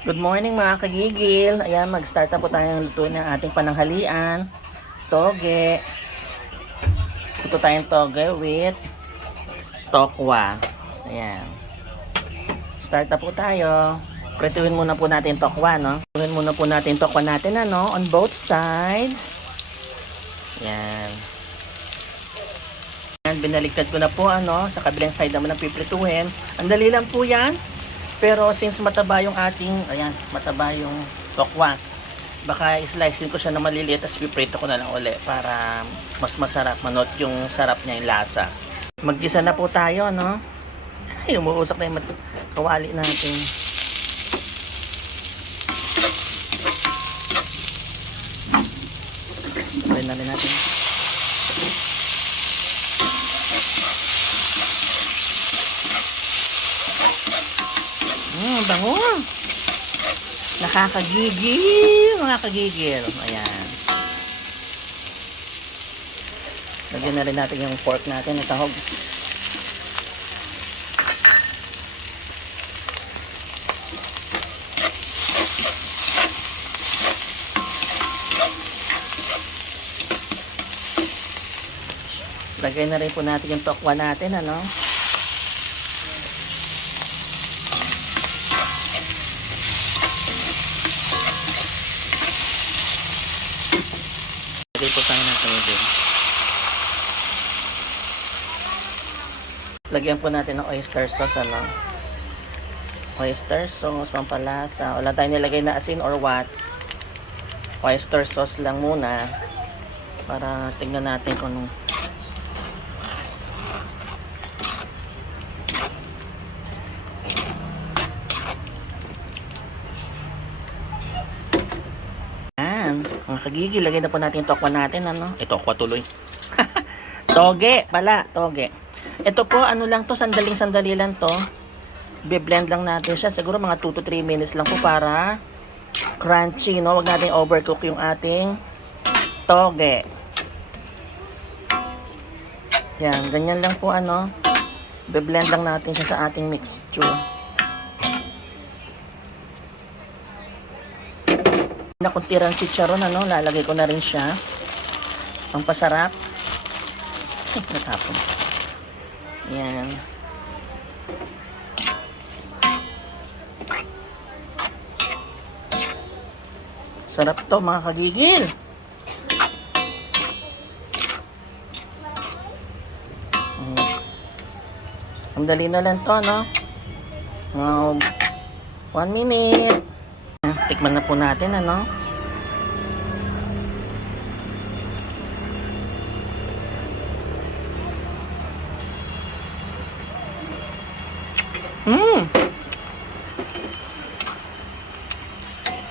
Good morning mga kagigil. Ayan, mag-start na po tayo ng lutuin ng ating pananghalian. Toge. Luto tayong toge with tokwa. Ayan. Start na po tayo. Prituhin muna po natin tokwa, no? Prituhin muna po natin tokwa natin, ano? On both sides. Ayan. Ayan, binaligtad ko na po, ano? Sa kabilang side naman ng piprituhin. Ang dali lang po yan. Pero since mataba yung ating, ayan, mataba yung tokwa, baka i-slicein ko siya na maliliit at piprito ko na lang uli para mas masarap manot yung sarap niya yung lasa. Maggisa na po tayo, no? Ay, umuusok na yung kawali natin. Try na rin natin. Mm, bango. Nakakagigil, nakakagigil. Ayan. Lagyan na rin natin yung pork natin na tahog. Lagay na rin po natin yung tokwa natin, ano? Lagay po tayo ng tubig. Lagyan po natin ng oyster sauce, ano? Oyster sauce, pampalasa. Wala tayong nilagay na asin or what. Oyster sauce lang muna. Para tingnan natin kung anong. Mga kagigil, lagay na po natin yung tokwa natin, ano? Ito, tokwa tuloy. toge, pala, toge. Ito po, ano lang to, sandaling sandali lang to. Be-blend lang natin siya. Siguro mga 2 to 3 minutes lang po para crunchy, no? Huwag natin overcook yung ating toge. Yan, ganyan lang po, ano. Be-blend lang natin siya sa ating mixture. na kung tirang chicharon, ano, lalagay ko na rin siya. Ang pasarap. Ay, natapon. Yan. Sarap to, mga kagigil. Mm. Ang dali na lang to, no? Um, one minute. Tikman na po natin, ano? Mmm!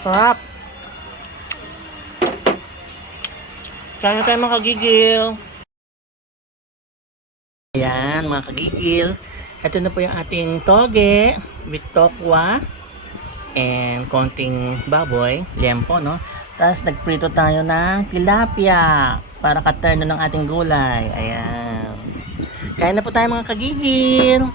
Sarap! Kaya kayo mga kagigil. Ayan, mga kagigil. Ito na po yung ating toge with tokwa and konting baboy, lempo, no? Tapos nagprito tayo ng tilapia para katerno ng ating gulay. Ayan. Kain na po tayo mga kagigil.